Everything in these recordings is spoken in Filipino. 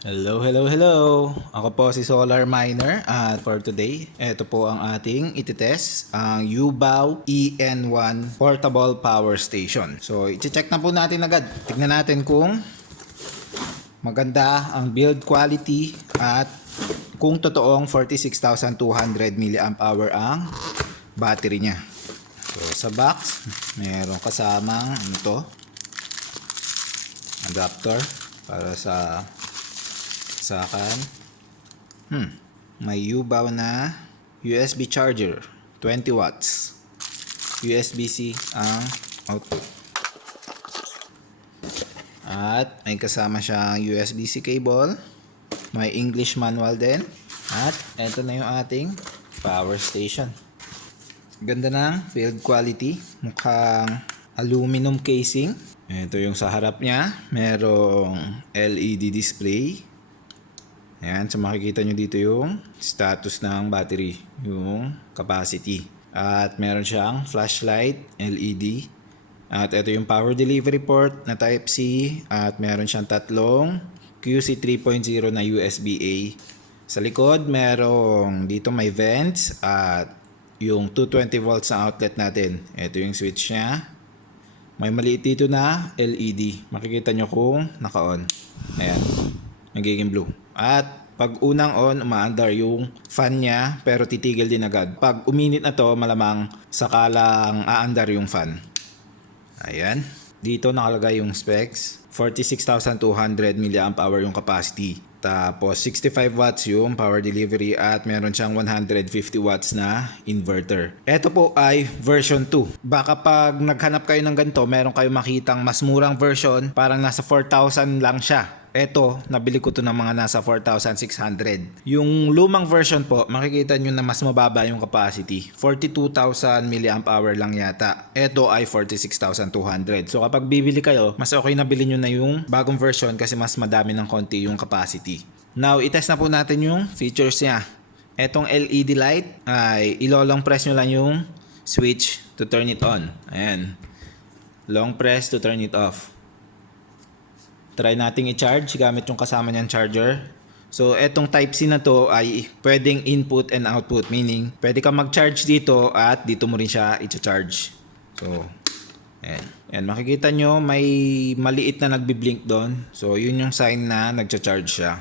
Hello, hello, hello! Ako po si Solar Miner at for today, ito po ang ating ititest, ang Ubao EN1 Portable Power Station. So, i-check na po natin agad. Tignan natin kung maganda ang build quality at kung totoong 46,200 mAh ang battery niya. So, sa box, meron kasamang adapter para sa sakan. May Ubao na USB charger, 20 watts. USB-C ang output. At may kasama siyang USB-C cable. May English manual din. At ito na yung ating power station. Ganda ng build quality. Mukhang aluminum casing. Ito yung sa harap niya. Merong LED display. Ayan, so makikita nyo dito yung status ng battery, yung capacity. At meron siyang flashlight, LED. At ito yung power delivery port na Type-C. At meron siyang tatlong QC 3.0 na USB-A. Sa likod, merong dito may vents at yung 220 volts na outlet natin. Ito yung switch niya. May maliit dito na LED. Makikita nyo kung naka-on. Ayan, nagiging blue. At pag unang on, umaandar yung fan niya pero titigil din agad. Pag uminit na to, malamang sakalang aandar yung fan. Ayan. Dito nakalagay yung specs. 46,200 mAh yung capacity. Tapos 65 watts yung power delivery at meron siyang 150 watts na inverter. Ito po ay version 2. Baka pag naghanap kayo ng ganito, meron kayong makitang mas murang version, parang nasa 4,000 lang siya. Ito, nabili ko to ng mga nasa 4,600. Yung lumang version po, makikita nyo na mas mababa yung capacity. 42,000 mAh lang yata. Ito ay 46,200. So kapag bibili kayo, mas okay na bilhin nyo na yung bagong version kasi mas madami ng konti yung capacity. Now, itest na po natin yung features niya. Etong LED light ay ilolong press nyo lang yung switch to turn it on. Ayan. Long press to turn it off. Try nating i-charge gamit yung kasama niyang charger. So, etong Type-C na to ay pwedeng input and output. Meaning, pwede kang mag-charge dito at dito mo rin siya i-charge. So, ayan. Ayan, makikita nyo may maliit na nagbi-blink doon. So, yun yung sign na nagcha-charge siya.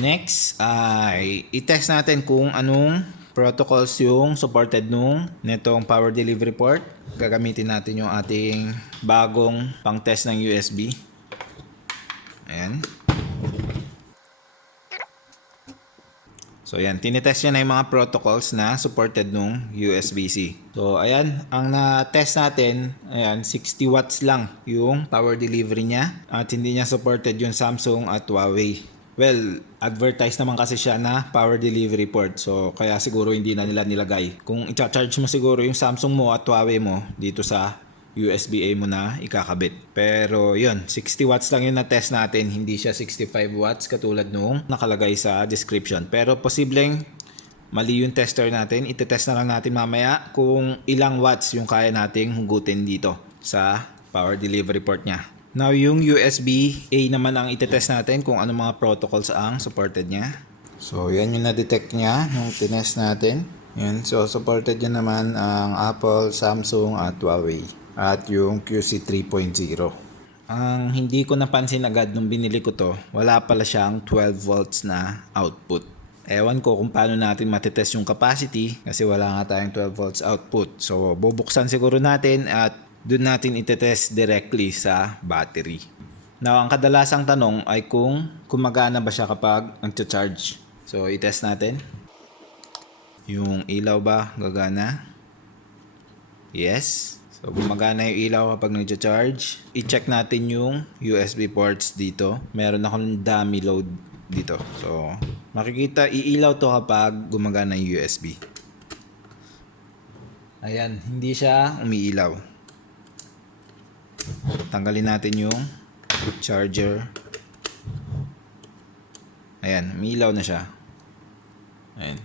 Next ay i-test natin kung anong protocols yung supported netong power delivery port. Gagamitin natin yung ating bagong pang-test ng USB. Ayan. So ayan, tinitest niya na yung mga protocols na supported nung USB-C. So ayan, ang na-test natin, ayan, 60 watts lang yung power delivery niya. At hindi niya supported yung Samsung at Huawei. Well, advertise naman kasi siya na power delivery port. So kaya siguro hindi na nila nilagay. Kung i-charge mo siguro yung Samsung mo at Huawei mo dito sa USB-A mo na ikakabit. Pero yun, 60 watts lang yung na-test natin. Hindi siya 65 watts katulad nung nakalagay sa description. Pero posibleng mali yung tester natin. Itetest na lang natin mamaya kung ilang watts yung kaya nating hugutin dito sa power delivery port niya. Now yung USB-A naman ang itetest natin kung ano mga protocols ang supported niya. So yan yung na-detect niya nung tinest natin. Yan, so supported niya naman ang Apple, Samsung at Huawei. At yung QC 3.0. Ang hindi ko napansin agad nung binili ko to, wala pala siyang 12 volts na output. Ewan ko kung paano natin matitest yung capacity kasi wala nga tayong 12 volts output. So bubuksan siguro natin at doon natin itetest directly sa battery. Now ang kadalasang tanong ay kung gumagana ba siya kapag nagcha-charge. So itest natin. Yung ilaw ba gagana? Yes. So, gumagana yung ilaw kapag nagcha-charge. I-check natin yung USB ports dito. Meron akong dummy load dito. So, makikita, iilaw to kapag gumagana yung USB. Ayan, hindi siya umiilaw. Tanggalin natin yung charger. Ayan, umiilaw na siya. Ayan.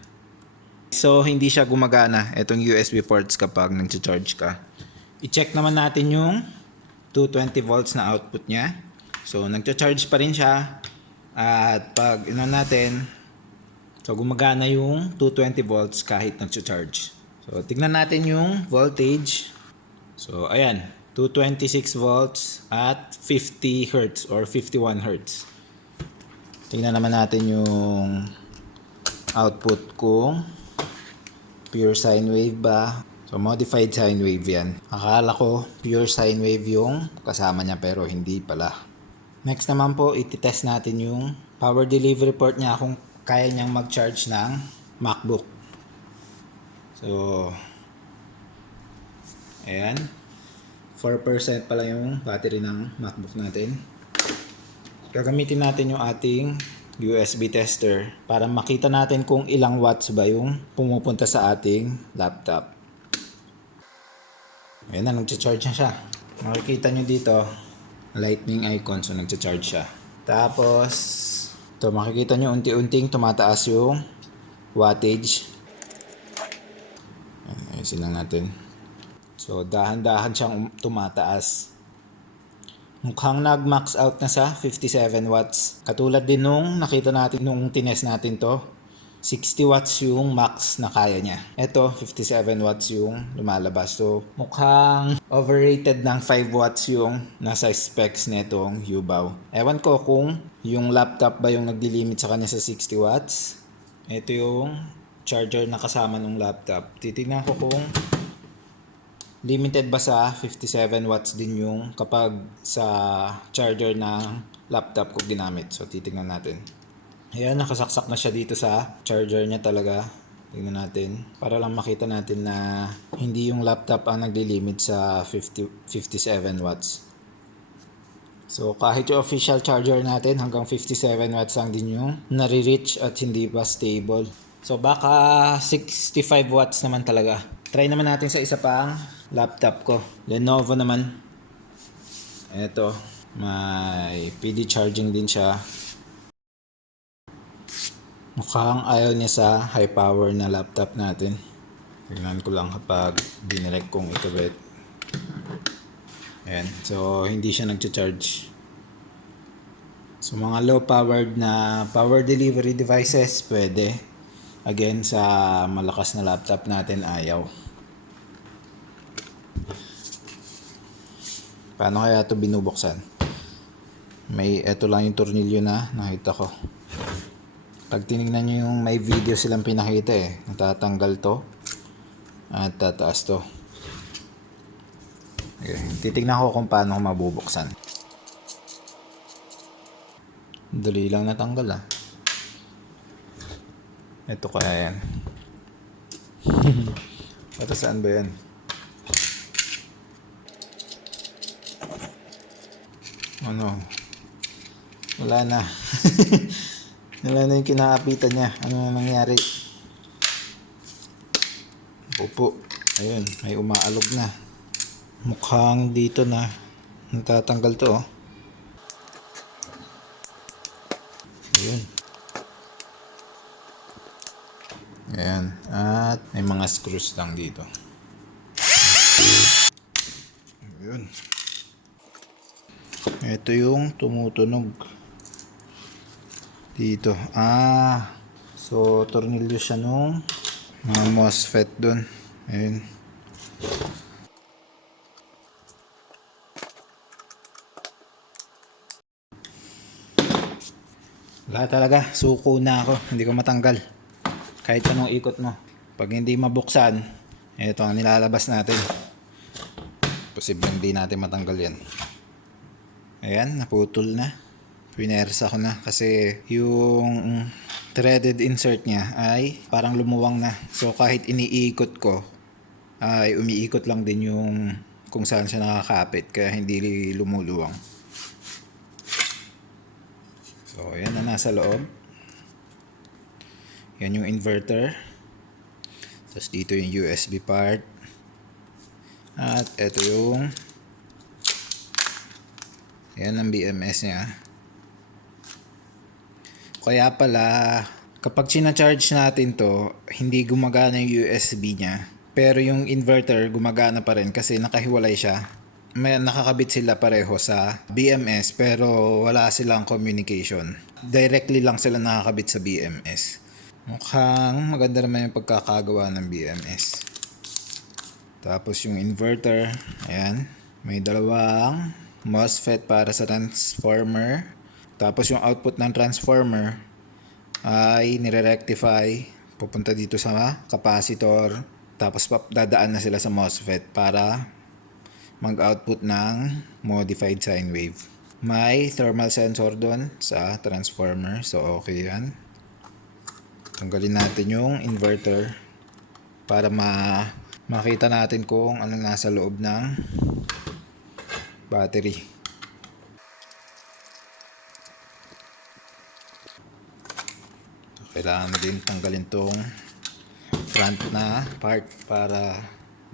So, hindi siya gumagana itong USB ports kapag nagcha-charge ka. I-check naman natin yung 220 volts na output niya. So, nagcha-charge pa rin siya. At pag natin, so gumagana yung 220 volts kahit nag-charge. So tignan natin yung voltage. So ayan, 226 volts at 50 Hz or 51 Hz. Tingnan naman natin yung output kung pure sine wave ba. So modified sine wave yan. Akala ko pure sine wave yung kasama niya pero hindi pala. Next naman po, iti-test natin yung power delivery port niya kung kaya niyang mag-charge ng MacBook. So, ayan. 4% pala yung battery ng MacBook natin. Gagamitin natin yung ating USB tester para makita natin kung ilang watts ba yung pumupunta sa ating laptop. Ayan na, nag-charge na siya. Makikita nyo dito, lightning icon, so nag-charge siya. Tapos, ito makikita nyo unti-unting tumataas yung wattage. Ayusin lang natin. So, dahan-dahan siyang tumataas. Mukhang nag-max out na sa 57 watts. Katulad din nung nakita natin nung tines natin to. 60 watts yung max na kaya niya. Ito, 57 watts yung lumalabas. So, mukhang overrated ng 5 watts yung nasa specs netong Yubaw. Ewan ko kung yung laptop ba yung nagli-limit sa kanya sa 60 watts. Ito yung charger na kasama ng laptop. Titignan ko kung limited ba sa 57 watts din yung kapag sa charger ng laptop ko ginamit. So, titignan natin. Ayan, nakasaksak na siya dito sa charger niya talaga. Tingnan natin. Para lang makita natin na hindi yung laptop ang nagli-limit sa 57 watts. So, kahit yung official charger natin, hanggang 57 watts lang din yung nare-reach at hindi pa stable. So, baka 65 watts naman talaga. Try naman natin sa isa pang laptop ko. Lenovo naman. Ito, may PD charging din siya. Mukhang ayaw niya sa high power na laptop natin. Tignan ko lang kapag dinirect kong ikabit. Ayan. So, hindi siya nag-charge. So, mga low powered na power delivery devices, pwede. Again, sa malakas na laptop natin, ayaw. Paano kaya ito binubuksan? Ito lang yung tornilyo na nakita ko. Pag tinignan nyo yung may video silang pinakita natatanggal to at tataas to. Okay. Titignan ko kung paano mabubuksan. Dali lang natanggal Ito kaya yan. Ito saan ba yan? Ano? Wala na. Wala na yung kinakapitan niya. Ano na nangyari? Opo. Ayun, may umaalog na. Mukhang dito na. Natatanggal to Ayun. Ayan. At may mga screws lang dito. Ayun. Ito yung tumutunog. Dito. So tornilyo siya nung mga MOSFET dun. Ayun. Wala talaga. Suko na ako. Hindi ko matanggal. Kahit anong ikot mo. Pag hindi mabuksan, ito ang nilalabas natin. Posibleng hindi natin matanggal yan. Ayan, naputol na. Pinersa ko na kasi yung threaded insert niya ay parang lumuwang na. So kahit iniikot ko ay umiikot lang din yung kung saan siya nakakapit kaya hindi lumuluwang. So ayan na nasa loob. Yan yung inverter. Tapos dito yung USB part. At ito yung yan ang BMS niya. Kaya pala, kapag sina-charge natin to, hindi gumagana yung USB niya. Pero yung inverter gumagana pa rin kasi nakahiwalay siya. may nakakabit sila pareho sa BMS pero wala silang communication. Directly lang sila nakakabit sa BMS. Mukhang maganda naman yung pagkakagawa ng BMS. Tapos yung inverter, ayan, may dalawang MOSFET para sa transformer. Tapos yung output ng transformer ay nire-rectify, pupunta dito sa capacitor, tapos dadaan na sila sa MOSFET para mag-output ng modified sine wave. May thermal sensor doon sa transformer, so okay yan. Tanggalin natin yung inverter para makita natin kung ano nasa loob ng battery. So, kailangan din tanggalin tong front na part para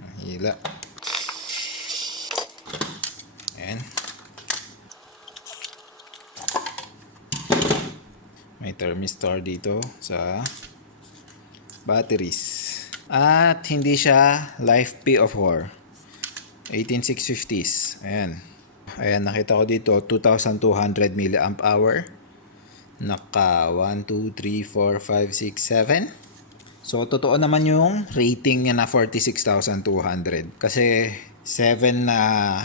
mahila. Ayan. May thermistor dito sa batteries. At hindi siya Life P04. 18650s. Ayan. Ayan, nakita ko dito 2200 mAh. Naka 1, 2, 3, 4, 5, 6, 7. So, totoo naman yung rating niya na 46,200. Kasi 7 na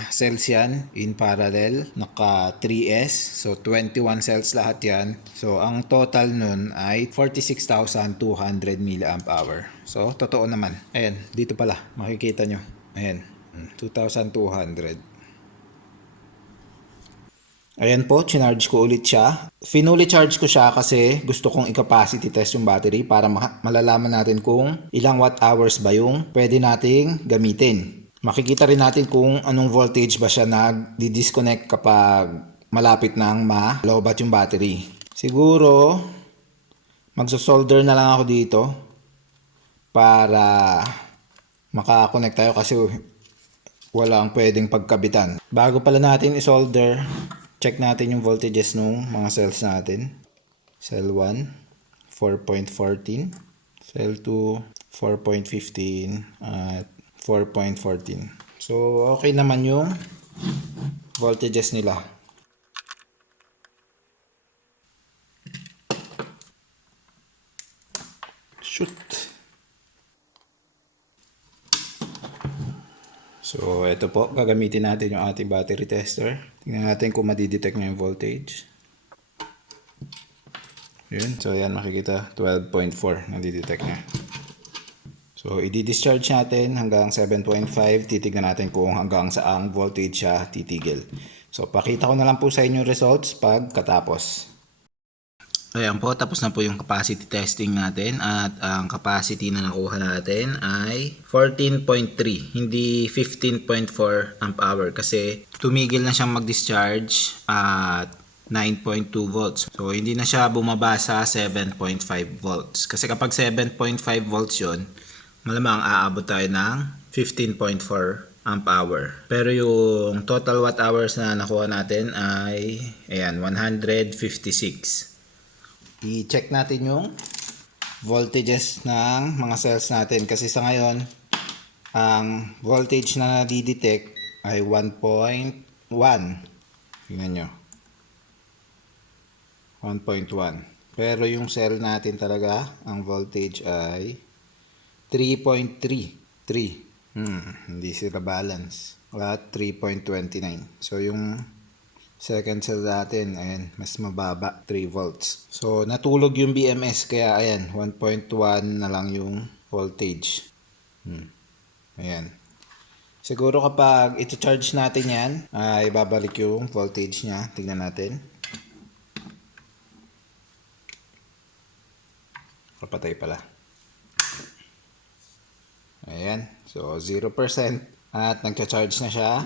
cells yan in parallel. Naka 3S. So, 21 cells lahat yan. So, ang total nun ay 46,200 mAh. So, totoo naman. Ayan, dito pala. Makikita nyo. Ayan, 2,200. Ayan po, chinarge ko ulit siya. Finally charge ko siya kasi gusto kong i-capacity test yung battery para malalaman natin kung ilang watt hours ba yung pwede nating gamitin. Makikita rin natin kung anong voltage ba siya nag-disconnect kapag malapit nang ma-lowbat yung battery. Siguro, magso-solder na lang ako dito para makakonect tayo kasi walang pwedeng pagkabitan. Bago pala natin i-solder, check natin yung voltages ng mga cells natin. Cell 1, 4.14. Cell 2, 4.15 at 4.14. So, okay naman yung voltages nila. Shoot! So, ito po, gagamitin natin yung ating battery tester. Tingnan natin kung madidetect na yung voltage. Yun, so yan makikita, 12.4 nadidetect na. So, i-discharge natin hanggang 7.5. Titignan natin kung hanggang saang voltage siya titigil. So, pakita ko na lang po sa inyo results pagkatapos. Ayan po, tapos na po yung capacity testing natin at ang capacity na nakuha natin ay 14.3, hindi 15.4 amp hour kasi tumigil na siyang mag-discharge at 9.2 volts. So, hindi na siya bumaba sa 7.5 volts. Kasi kapag 7.5 volts yun, malamang aabot tayo ng 15.4 amp hour. Pero yung total watt hours na nakuha natin ay ayan, 156. I-check natin yung voltages ng mga cells natin kasi sa ngayon ang voltage na nadidetect ay 1.1. Tingnan nyo, 1.1. Pero yung cell natin talaga ang voltage ay 3.33. Hindi sila balance. At 3.29. So yung second cell natin, ayan, mas mababa, 3 volts. So, natulog yung BMS, kaya ayan, 1.1 na lang yung voltage. Ayan. Siguro kapag ito-charge natin yan, ay babalik yung voltage niya. Tingnan natin. Kapatay pala. Ayan. So, 0%. At nagcha-charge na siya.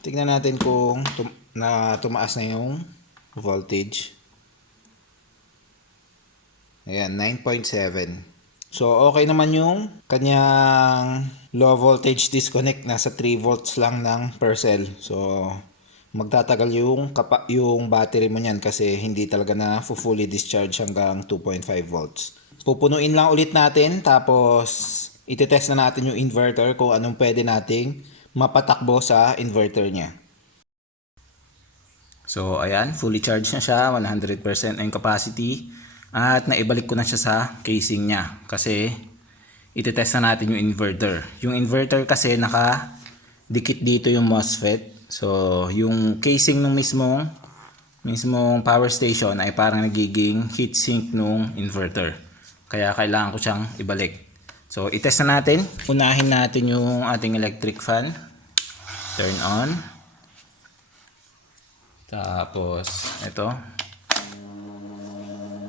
Tingnan natin kung tumaas na yung voltage. Ayan, 9.7. So, okay naman yung kanyang low voltage disconnect. Nasa 3 volts lang ng per cell. So, magtatagal yung battery mo niyan kasi hindi talaga na fully discharge hanggang 2.5 volts. Pupunuin lang ulit natin tapos itetest na natin yung inverter kung anong pwede nating mapatakbo sa inverter niya. So ayan, fully charged na siya, 100% na yung capacity. At naibalik ko na siya sa casing niya kasi itetest na natin yung inverter. Yung inverter kasi nakadikit dito yung MOSFET. So yung casing ng mismong power station ay parang nagiging heatsink nung inverter. Kaya kailangan ko siyang ibalik. So itest na natin. Unahin natin yung ating electric fan. Turn on. Tapos ito.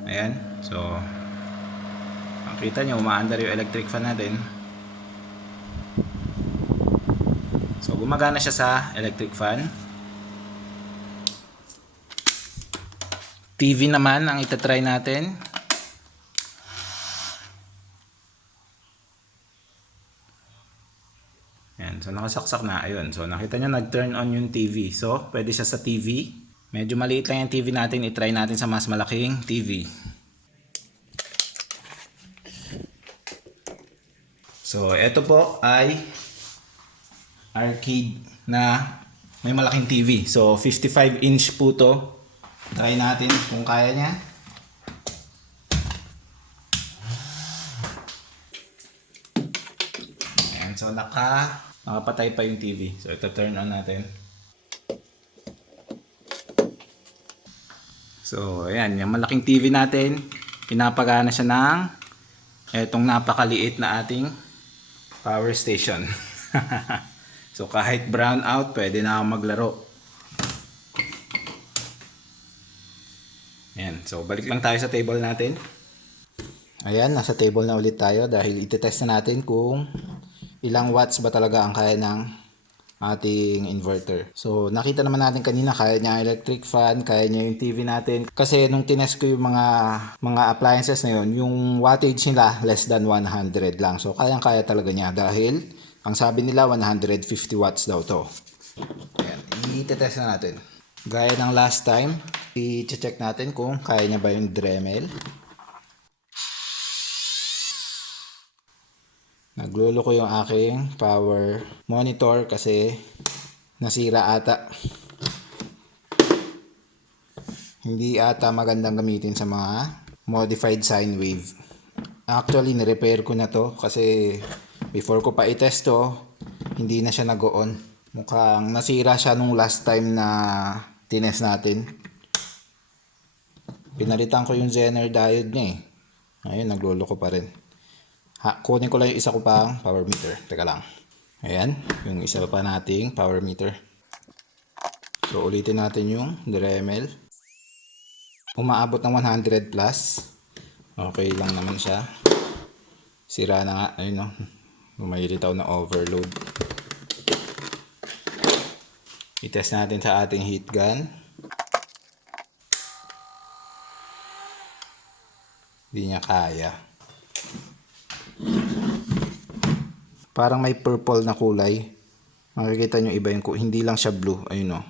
Ayan. So makita nyo, umaandar yung electric fan natin. So gumagana siya sa electric fan. TV naman ang itatry natin. Ayan, so nakasaksak na. Ayun, so nakita nyo nag-turn on yung TV. So pwede siya sa TV. Medyo maliit lang yung TV natin. I-try natin sa mas malaking TV. So ito po ay arcade na may malaking TV. So 55-inch po to. Try natin kung kaya niya. Ayan, so nakapatay pa yung TV. So ito, turn on natin. So ayan, yung malaking TV natin, pinapagana siya ng etong napakaliit na ating power station. So kahit brown out, pwede na akong maglaro. Ayan, so balik lang tayo sa table natin. Ayan, nasa table na ulit tayo dahil itetest na natin kung ilang watts ba talaga ang kaya ng ating inverter. So nakita naman natin kanina, kaya niya ang electric fan, kaya niya yung TV natin. Kasi nung tinest ko yung mga appliances na yun, yung wattage nila less than 100 lang. So kayang-kaya talaga niya dahil ang sabi nila 150 watts daw to. Ayan, i-test na natin. Gaya ng last time, i-check natin kung kaya niya ba yung Dremel. Naglolo ko yung aking power monitor kasi nasira ata. Hindi ata magandang gamitin sa mga modified sine wave. Actually, nirepair ko na to kasi before ko pa i-test to, hindi na siya nag-on. Mukhang nasira siya nung last time na tinest natin. Pinalitan ko yung Zener diode niya eh. Ayun, naglolo ko pa rin. Kunin ko lang yung isa ko pang power meter. Teka lang. Ayan, yung isa pa nating power meter. So ulitin natin yung Dremel. Umaabot ng 100 plus. Okay lang naman siya. Sira na nga. Ayun no. Lumaylitaw na overload. I-test natin sa ating heat gun. Hindi niya kaya. Parang may purple na kulay. Makikita nyo iba yung hindi lang siya blue. Ayun o.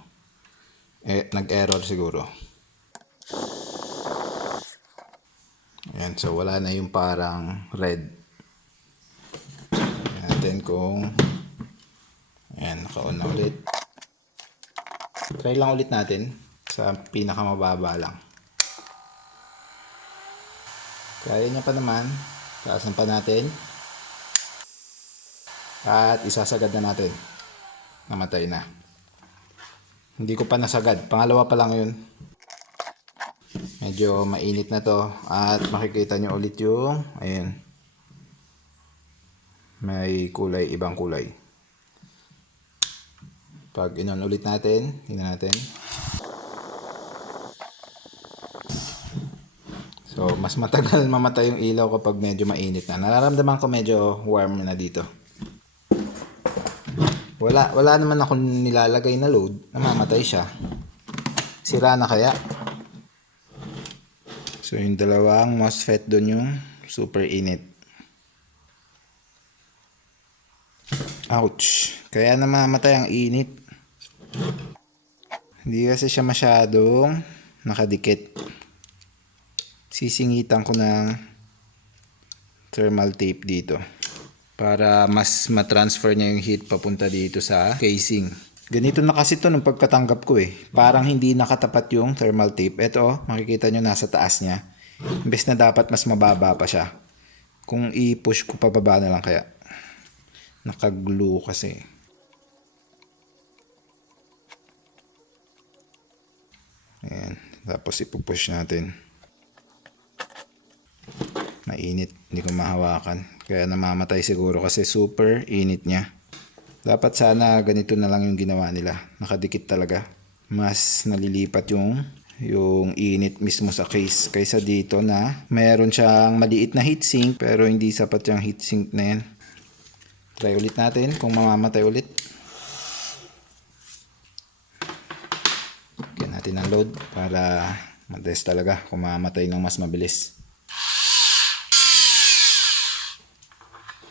Nag-error siguro. Ayan, so wala na yung parang red. Ayan natin kung ayan, naka-on na ulit. Try lang ulit natin sa pinakamababa lang. Kaya niya pa naman. Taasan pa natin. At isasagad na natin. Namatay na. Hindi ko pa nasagad. Pangalawa pa lang yun. Medyo mainit na to. At makikita nyo ulit yung ayan. May kulay, ibang kulay. Pag inon ulit natin, tingnan natin. So, mas matagal mamatay yung ilaw kapag medyo mainit na. Nararamdaman ko medyo warm na dito. Wala naman ako nilalagay na load. Namamatay siya. Sira na kaya? So, yung dalawang MOSFET doon yung super init. Ouch! Kaya namamatay ang init. Hindi kasi siya masyadong nakadikit. Sisingitan ko ng thermal tape dito. para mas matransfer niya yung heat papunta dito sa casing. Ganito na kasi to nung pagkatanggap ko eh. Parang hindi nakatapat yung thermal tape. Ito oh, makikita nyo nasa taas niya. Imbes na dapat mas mababa pa siya. Kung i-push ko pababa na lang kaya. Nakaglue kasi. Ayan. Tapos ipupush natin. Mainit. Hindi ko mahawakan. Kaya namamatay siguro kasi super init niya. Dapat sana ganito na lang yung ginawa nila. Nakadikit talaga. Mas nalilipat yung init mismo sa case. Kaysa dito na mayroon siyang maliit na heatsink pero hindi sapat yung heatsink na yan. Try ulit natin kung mamamatay ulit. Lagyan natin ang load para matest talaga kung mamamatay ng mas mabilis.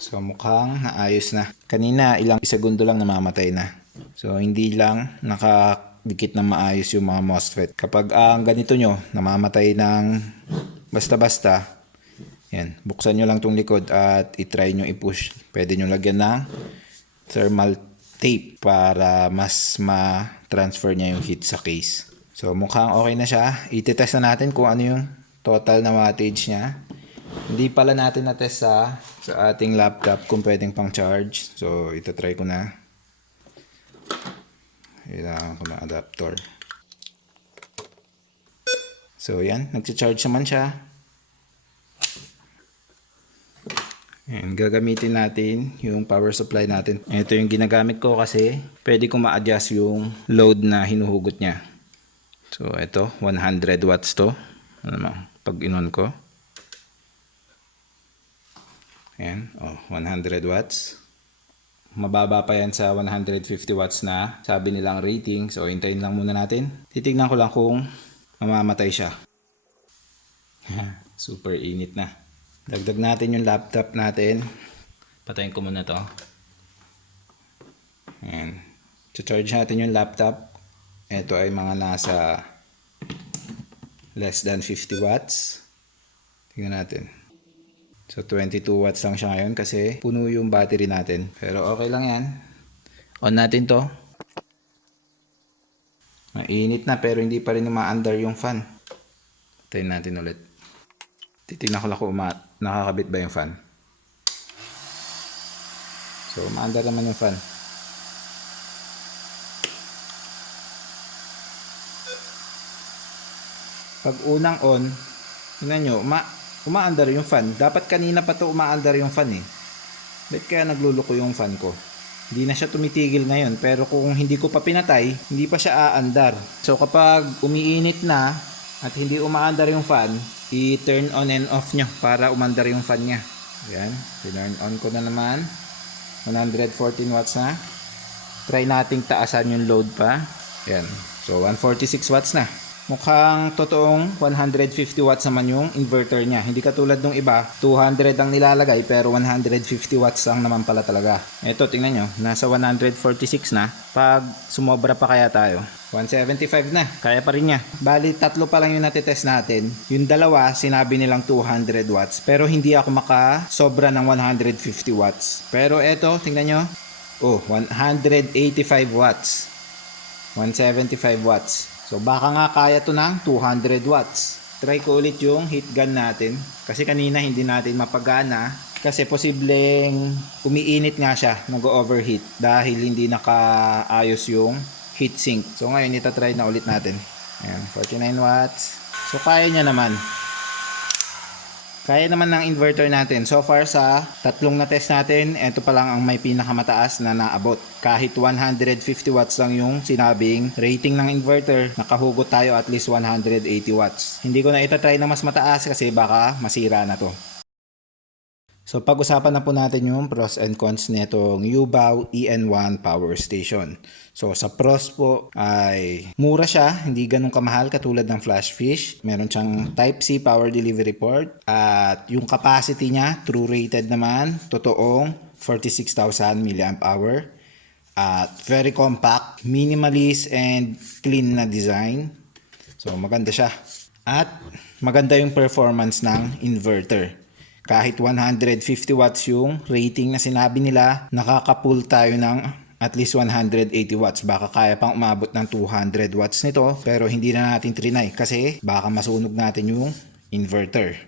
So mukhang naayos na. Kanina ilang segundo lang namamatay na. So hindi lang nakadikit na maayos yung mga MOSFET. Kapag ang ganito nyo namamatay ng basta-basta, yan, buksan nyo lang tong likod at itry nyo i-push. Pwede nyo lagyan ng thermal tape para mas ma-transfer niya yung heat sa case. So mukhang okay na siya. Ititest na natin kung ano yung total na wattage niya. Hindi pala natin na-test sa ating laptop kung pwedeng pang charge. So, ito-try ko na. Kailangan ko ng adapter. So, yan. Nag-charge naman siya. Ayan, gagamitin natin yung power supply natin. Ito yung ginagamit ko kasi pwede ko ma-adjust yung load na hinuhugot niya. So, ito. 100 watts to. Ano naman, pag in-on ko. Ayan, 100 watts. Mababa pa yan sa 150 watts na sabi nilang rating. So, hintayin lang muna natin. Titignan ko lang kung mamamatay siya. Super init na. Dagdag natin yung laptop natin. Patayin ko muna to. Ayan. Charge natin yung laptop. Ito ay mga nasa less than 50 watts. Tingnan natin. So 22 watts lang siya ngayon kasi puno yung battery natin. Pero okay lang yan. On natin to. Mainit na pero hindi pa rin umaandar yung fan. Tayin natin ulit. Titignan ko lang kung nakakabit ba yung fan. So umaandar naman yung fan. Pag unang on, tingnan nyo, umaandar yung fan. Dapat kanina pa to umaandar yung fan eh. Ba't kaya nagluluko yung fan ko? Hindi na siya tumitigil ngayon. Pero kung hindi ko pa pinatay, hindi pa siya aandar. So kapag umiinit na at hindi umaandar yung fan, i-turn on and off nyo para umandar yung fan nya. Ayan. Turn on ko na naman. 114 watts na. Try nating taasan yung load pa. Ayan. So 146 watts na. Mukhang totoong 150 watts naman yung inverter niya. Hindi katulad nung iba, 200 ang nilalagay pero 150 watts ang naman pala talaga. Ito, tingnan nyo, nasa 146 na. Pag sumobra pa kaya tayo, 175 na. Kaya pa rin niya. Bali, tatlo pa lang yung natitest natin. Yung dalawa, sinabi nilang 200 watts. Pero hindi ako makasobra ng 150 watts. Pero ito, tingnan nyo. 185 watts. 175 watts. So baka nga kaya to ng 200 watts. Try ko ulit yung heat gun natin. Kasi kanina hindi natin mapagana. Kasi posibleng umiinit nga siya. Nag-overheat. Dahil hindi nakaayos yung heatsink. So ngayon itatry na ulit natin. Ayan, 49 watts. So kaya niya naman. Kaya naman ng inverter natin. So far sa tatlong na test natin, ito pa lang ang may pinakamataas na naabot. Kahit 150 watts lang yung sinabing rating ng inverter, nakahugot tayo at least 180 watts. Hindi ko na itatry na mas mataas kasi baka masira na to. So pag-usapan na po natin yung pros and cons nitong Youbao EN1 power station. So sa pros po ay mura siya, hindi ganun kamahal katulad ng Flashfish. Meron siyang Type-C power delivery port at yung capacity niya, true rated naman, totoong 46,000 mAh. At very compact, minimalist and clean na design. So maganda siya. At maganda yung performance ng inverter. Kahit 150 watts yung rating na sinabi nila, nakaka-pull tayo ng at least 180 watts. Baka kaya pang umabot ng 200 watts nito, pero hindi na natin trinay kasi baka masunog natin yung inverter.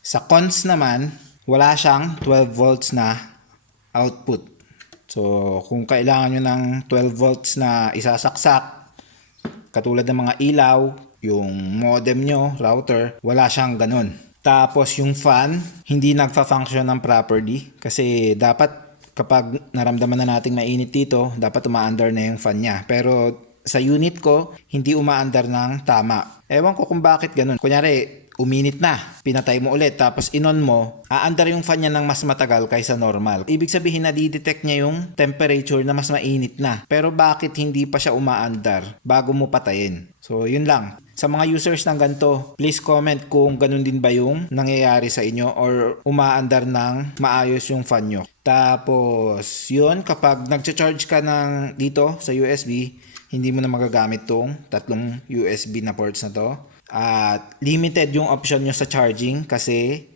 Sa cons naman, wala siyang 12 volts na output. So, kung kailangan nyo ng 12 volts na isasaksak, katulad ng mga ilaw, yung modem nyo, router, wala siyang ganun. Tapos yung fan, hindi nagfa-function ng properly kasi dapat kapag naramdaman na nating mainit dito, dapat umaandar na yung fan niya. Pero sa unit ko, hindi umaandar ng tama. Ewan ko kung bakit ganun. Kunyari, uminit na, pinatay mo ulit, tapos inon mo, aandar yung fan niya ng mas matagal kaysa normal. Ibig sabihin na di-detect niya yung temperature na mas mainit na. Pero bakit hindi pa siya umaandar bago mo patayin? So, yun lang. Sa mga users ng ganito, please comment kung ganun din ba yung nangyayari sa inyo or umaandar ng maayos yung fan nyo. Tapos, yun, kapag nag-charge ka ng dito sa USB, hindi mo na magagamit tong tatlong USB na ports na to. At limited yung option nyo sa charging kasi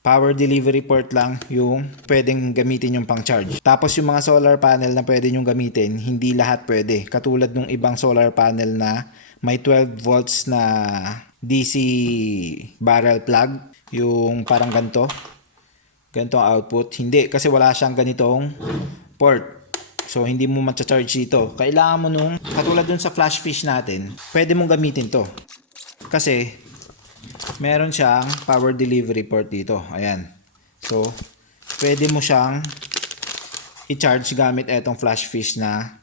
power delivery port lang yung pwedeng gamitin yung pang charge. Tapos yung mga solar panel na pwede nyong gamitin, hindi lahat pwede. Katulad nung ibang solar panel na may 12 volts na DC barrel plug, yung parang ganito ang output. Hindi, kasi wala siyang ganitong port. So, hindi mo matcha-charge dito. Kailangan mo nung, katulad dun sa flash fish natin, pwede mong gamitin to. Kasi, meron siyang power delivery port dito. Ayan. So, pwede mo siyang i-charge gamit etong flash fish na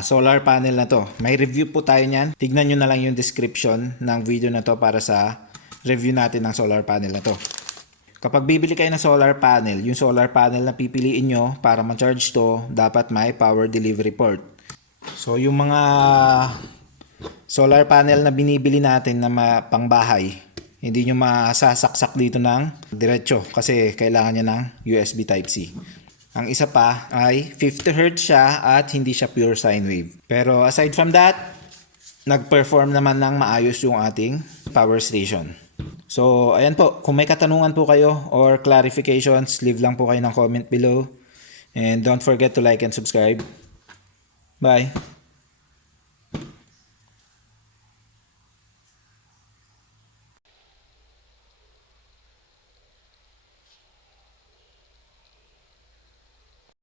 solar panel na to. May review po tayo niyan. Tignan nyo na lang yung description ng video na to para sa review natin ng solar panel na to. Kapag bibili kayo ng solar panel, yung solar panel na pipiliin nyo para ma-charge to, dapat may power delivery port. So, yung mga solar panel na binibili natin na pangbahay, hindi nyo masasaksak dito ng diretso kasi kailangan nyo ng USB Type-C. Ang isa pa ay 50 Hz siya at hindi siya pure sine wave. Pero aside from that, nag-perform naman ng maayos yung ating power station. So, ayan po. Kung may katanungan po kayo or clarifications, leave lang po kayo ng comment below. And don't forget to like and subscribe. Bye!